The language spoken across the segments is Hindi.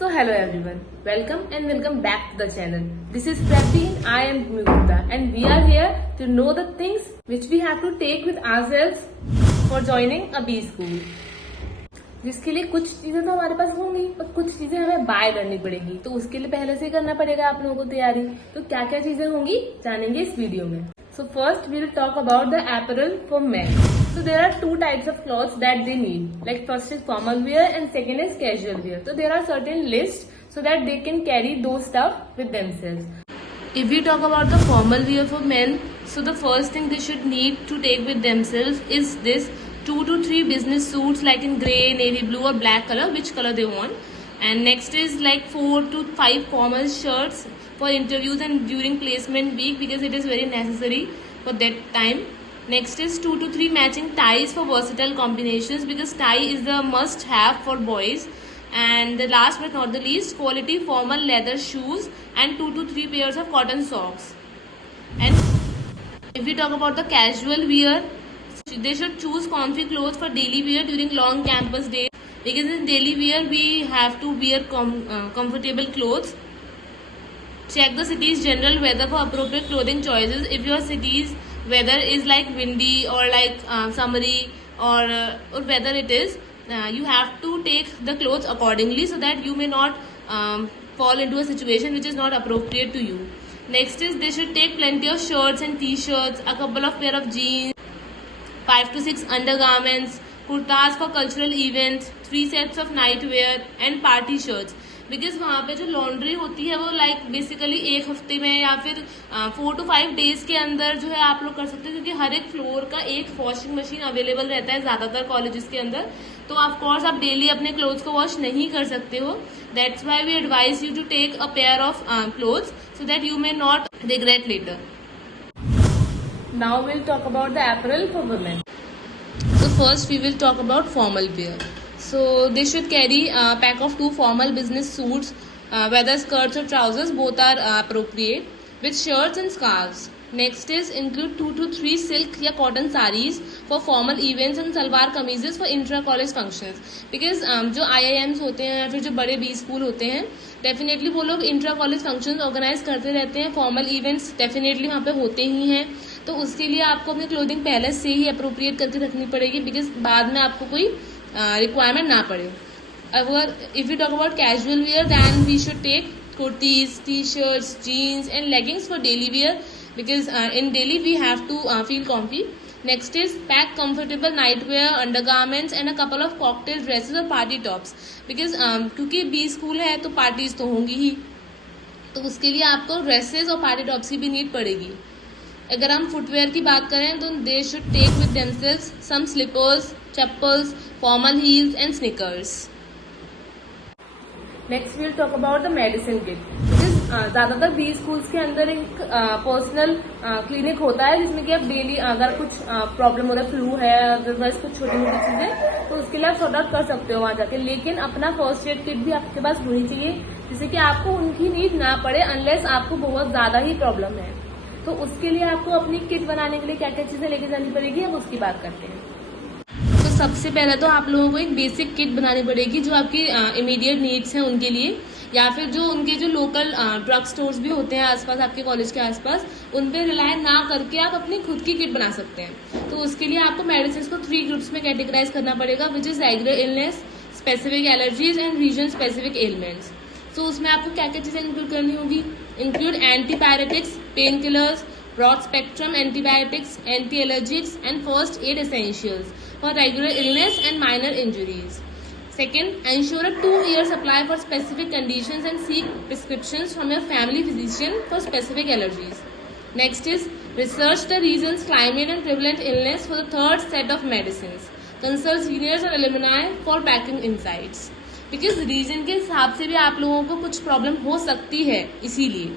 So hello everyone, welcome back to the channel. This is Prati and I am Mukta and we are here to know the things which we have to take with ourselves for joining a B school. जिसके लिए कुछ चीजें तो हमारे पास होंगी और कुछ चीजें हमें बाय करनी पड़ेगी, तो उसके लिए पहले से करना पड़ेगा आप लोगों को तैयारी। तो क्या क्या चीजें होंगी जानेंगे इस वीडियो में। So first we will talk about the apparel for men. So there are two types of clothes that they need. Like first is formal wear and second is casual wear. So there are certain lists so that they can carry those stuff with themselves. If we talk about the formal wear for men, so the first thing they should need to take with themselves is this 2 to 3 business suits like in grey, navy blue or black color, which color they want. And next is like 4 to 5 formal shirts for interviews and during placement week because it is very necessary for that time. Next is 2 to 3 matching ties for versatile combinations because tie is the must have for boys. And the last but not the least, quality formal leather shoes and 2 to 3 pairs of cotton socks. And if we talk about the casual wear, they should choose comfy clothes for daily wear during long campus days because in daily wear we have to wear comfortable clothes. Check the city's general weather for appropriate clothing choices. If your city's weather is like windy or like summery or weather it is, you have to take the clothes accordingly so that you may not fall into a situation which is not appropriate to you. Next is they should take plenty of shirts and t-shirts, a couple of pair of jeans, 5 to 6 undergarments, kurtas for cultural events, 3 sets of nightwear and party shirts. Because वहाँ पे जो लॉन्ड्री होती है वो लाइक बेसिकली एक हफ्ते में या फिर 4 to 5 डेज के अंदर जो है आप लोग कर सकते हैं क्योंकि हर एक फ्लोर का एक वॉशिंग मशीन अवेलेबल रहता है ज्यादातर कॉलेजेस के अंदर। तो ऑफकोर्स आप डेली अपने क्लोथ्स को वॉश नहीं कर सकते हो। That's why we advise you to take a pair of clothes so that you may not regret later. Now will talk about the apparel for women. So first we will talk about formal wear. So they should carry a pack of 2 formal business suits, whether skirts or trousers, both are appropriate, with shirts and scarves. Next is include 2 to 3 silk या cotton sarees for formal events and salwar kameezes for intra-college functions. Because जो IIMs होते हैं या फिर जो बड़े B स्कूल होते हैं डेफिनेटली वो लोग इंट्रा कॉलेज फंक्शंस ऑर्गेनाइज करते रहते हैं। फॉर्मल इवेंट्स डेफिनेटली वहाँ पे होते ही हैं, तो उसके लिए आपको अपनी क्लोथिंग पहले से ही अप्रोप्रिएट करके रखनी पड़ेगी बिकॉज बाद में आपको कोई रिक्वायरमेंट ना पड़े। अगर if you talk about casual wear then we should take kurtis, T shirts, jeans and leggings for daily wear because in daily we have to feel comfy. Next is pack comfortable nightwear, undergarments and a couple of cocktail dresses or party tops because क्योंकि B स्कूल है तो पार्टीज तो होंगी ही, तो उसके लिए आपको ड्रेसेस और पार्टी टॉप्स की भी नीड पड़ेगी। अगर हम फुटवेयर की बात करें तो they should take with themselves some slippers, chappals, formal heels and sneakers. Next we'll talk about the medicine kit. ज्यादातर बी स्कूल्स के अंदर एक पर्सनल क्लिनिक होता है जिसमें कि आप डेली अगर कुछ प्रॉब्लम हो रहा है, फ्लू है, अदरवाइज कुछ छोटी मोटी चीजें, तो उसके लिए आप सॉर्ट आउट कर सकते हो वहां जाके। लेकिन अपना फर्स्ट एड किट भी आपके पास होनी चाहिए जिससे कि आपको उनकी नीड ना पड़े अनलेस आपको बहुत ज्यादा ही प्रॉब्लम है। तो उसके लिए आपको अपनी किट बनाने के लिए क्या क्या चीजें लेके जानी पड़ेगी अब उसकी बात करते हैं। तो सबसे पहले तो आप लोगों को एक बेसिक किट बनानी पड़ेगी जो आपकी इमीडिएट नीड्स हैं उनके लिए, या फिर जो उनके जो लोकल ड्रग स्टोर्स भी होते हैं आसपास आपके कॉलेज के आसपास, उन पे रिलाय ना करके आप अपनी खुद की किट बना सकते हैं। तो उसके लिए आपको मेडिसिन को 3 ग्रुप्स में कैटेगराइज करना पड़ेगा which is regular illness, specific allergies and region specific elements. तो उसमें आपको क्या क्या चीजें इंक्लूड करनी होगी? Include antibiotics, pain killers, broad spectrum antibiotics, anti allergics and first aid essentials for regular illness and minor injuries. Second, ensure a 2-year supply for specific conditions and seek prescriptions from your family physician for specific allergies. Next is research the reasons, climate and prevalent illness for the 3rd set of medicines. Consult seniors or alumni for backing insights. Because region के हिसाब से भी आप लोगों को कुछ प्रॉब्लम हो सकती है इसीलिए।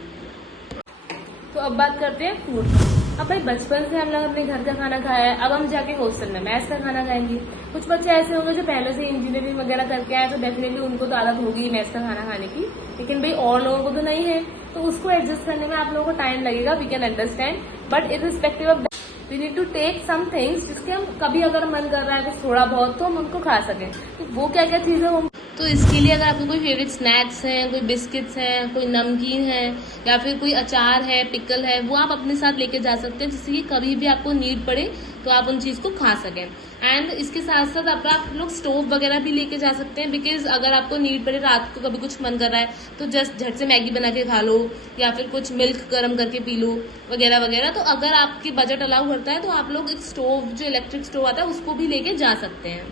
तो अब बात करते हैं फूड। अब भाई बचपन से हम लोग अपने घर का खाना खाया है, अब हम जाके हॉस्टल में मैस का खाना खाएंगे। कुछ बच्चे ऐसे होंगे जो पहले से इंजीनियरिंग वगैरह करके आए तो डेफिनेटली उनको तो आदत होगी मैस का खाना खाने की, लेकिन भाई और लोगों को तो नहीं है, तो उसको एडजस्ट करने में आप लोगों को टाइम लगेगा, we can understand. But irrespective of we need to take some things जिसके हम कभी अगर मन कर रहा है कुछ थोड़ा बहुत तो हम उनको खा सकें। तो वो क्या क्या चीजें होंगी तो इसके लिए अगर आपको कोई फेवरेट स्नैक्स हैं, कोई बिस्किट्स हैं, कोई नमकीन है या फिर कोई अचार है, पिकल है, वो आप अपने साथ लेके जा सकते हैं, जिससे कि कभी भी आपको नीड पड़े तो आप उन चीज को खा सकें। एंड इसके साथ साथ आप लोग स्टोव वगैरह भी लेके जा सकते हैं, बिकॉज अगर आपको नीड पड़े, रात को कभी कुछ मन कर रहा है तो जस्ट झट से मैगी बना के खा लो या फिर कुछ मिल्क गर्म करके पी लो वगैरह वगैरह। तो अगर आपकी बजट अलाउ करता है तो आप लोग एक स्टोव, जो इलेक्ट्रिक स्टोव आता है, उसको भी लेके जा सकते हैं।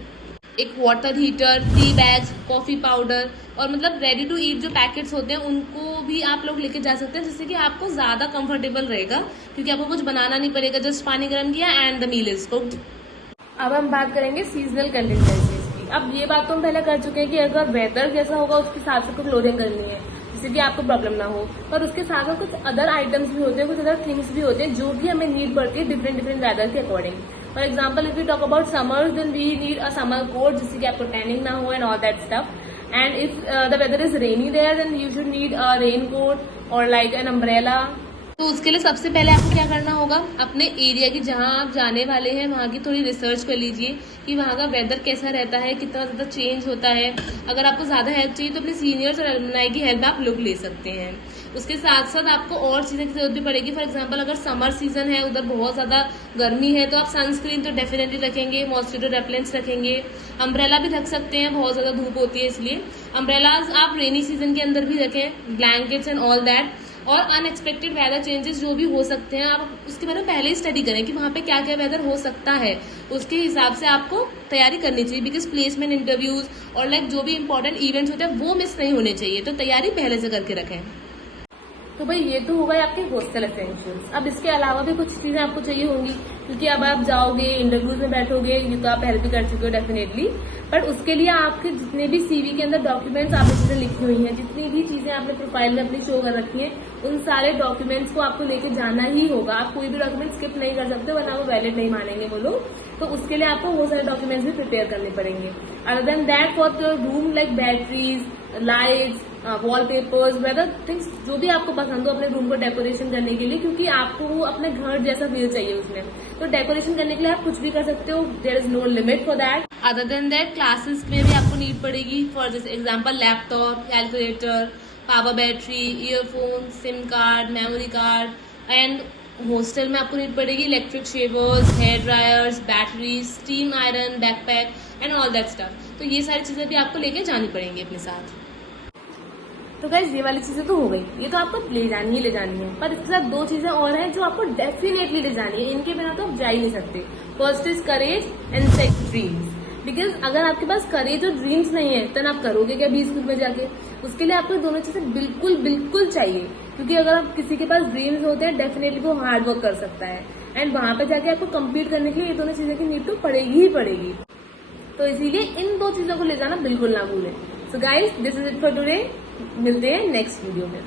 एक water heater, tea bags, coffee powder और मतलब रेडी टू ईट जो पैकेट्स होते हैं उनको भी आप लोग लेके जा सकते हैं, जिससे कि आपको ज्यादा कंफर्टेबल रहेगा, क्योंकि आपको कुछ बनाना नहीं पड़ेगा, जस्ट पानी गर्म किया and the meal is cooked. अब हम बात करेंगे सीजनल कंटिजेंसीज की। अब ये बात तो हम पहले कर चुके हैं कि अगर वेदर जैसा होगा उसके हिसाब से कुछ क्लोथिंग करनी है, जिससे कि आपको प्रॉब्लम ना हो। पर उसके साथ साथ कुछ अदर आइटम्स भी होते हैं, कुछ अदर थिंग्स भी होते हैं जो भी हमें नीड पड़ती है डिफरेंट वेदर के अकॉर्डिंग। For example, if you talk about summers, then we need a summer coat, जिससे कि आपको टैनिंग ना हो and all that stuff. And if the weather is rainy there, then you should need a rain coat और लाइक एन अम्ब्रेला। तो उसके लिए सबसे पहले आपको क्या करना होगा, अपने एरिया की, जहां आप जाने वाले हैं वहां की थोड़ी रिसर्च कर लीजिए कि वहां का वेदर कैसा रहता है, कितना ज्यादा चेंज होता है। अगर आपको ज्यादा हेल्प चाहिए तो अपने सीनियर्स और एलुमनाई की हेल्प आप लोग ले सकते हैं। उसके साथ साथ आपको और चीजें की जरूरत भी पड़ेगी। फॉर एग्जाम्पल, अगर समर सीजन है, उधर बहुत ज्यादा गर्मी है, तो आप सनस्क्रीन तो डेफिनेटली रखेंगे, मॉस्किटो रेपेलेंट्स रखेंगे, अम्ब्रेला भी रख सकते हैं, बहुत ज्यादा धूप होती है इसलिए। अम्ब्रेलाज आप रेनी सीजन के अंदर भी रखें, ब्लैंकेट्स एंड ऑल दैट। और अनएक्सपेक्टेड वेदर चेंजेस जो भी हो सकते हैं, आप उसके बारे में पहले ही स्टडी करें कि वहां पे क्या क्या वेदर हो सकता है, उसके हिसाब से आपको तैयारी करनी चाहिए। बिकॉज प्लेसमेंट इंटरव्यूज और लाइक जो भी इंपॉर्टेंट इवेंट्स होते हैं वो मिस नहीं होने चाहिए, तो तैयारी पहले से करके रखें। तो भाई ये तो होगा आपके हॉस्टल एसेंशियल्स। अब इसके अलावा भी कुछ चीजें आपको चाहिए होंगी, क्योंकि अब आप जाओगे, इंटरव्यूज में बैठोगे, ये तो आप हेल्प भी कर चुके हो डेफिनेटली। बट उसके लिए आपके जितने भी सीवी के अंदर डॉक्यूमेंट्स आपने चीजें लिखी हुई हैं, जितनी भी चीजें आपने प्रोफाइल में अपनी शो कर रखी हैं, उन सारे डॉक्यूमेंट्स को आपको लेके जाना ही होगा। आप कोई भी डॉक्यूमेंट स्किप नहीं कर सकते, वरना वो वैलिड नहीं मानेंगे वो लोग। तो उसके लिए आपको वो सारे डॉक्यूमेंट्स भी प्रिपेयर करने पड़ेंगे। Other than that, for the room, like batteries, lights, wallpapers, weather things, जो भी आपको पसंद हो अपने रूम को डेकोरेशन करने के लिए, क्योंकि आपको वो अपने घर जैसा फील चाहिए उसमें। तो डेकोरेशन करने के लिए आप कुछ भी कर सकते हो, there is no limit for that. Other than that, classes में भी आपको नीड पड़ेगी। फॉर जैसे example, laptop, calculator, power battery, earphone, sim card, memory card. And hostel में आपको नीड पड़ेगी electric shavers, hair dryers, batteries, steam iron, backpack and all that stuff. तो ये सारी चीजें भी आपको लेके जानी पड़ेंगी अपने साथ। तो गाइस, ये वाली चीजें तो हो गई, ये तो आपको ले जानी है। पर इसके साथ दो चीजें और हैं जो आपको डेफिनेटली ले जानी है, इनके बिना तो आप जा ही नहीं सकते। First is courage and second dreams. Because अगर आपके पास करेज और ड्रीम्स नहीं है, तो आप करोगे क्या बी स्कूल में जाके? उसके लिए आपको दोनों चीजें बिल्कुल बिल्कुल चाहिए, क्योंकि अगर आप किसी के पास ड्रीम्स होते हैं, डेफिनेटली वो हार्ड वर्क कर सकता है, एंड वहां पे जाके आपको कम्पीट करने के लिए ये दोनों चीजें की नीड तो पड़ेगी ही पड़ेगी। तो इसीलिए इन दो चीजों को ले जाना बिल्कुल ना भूलें। So guys, this is it for today. मिलते हैं नेक्स्ट वीडियो में।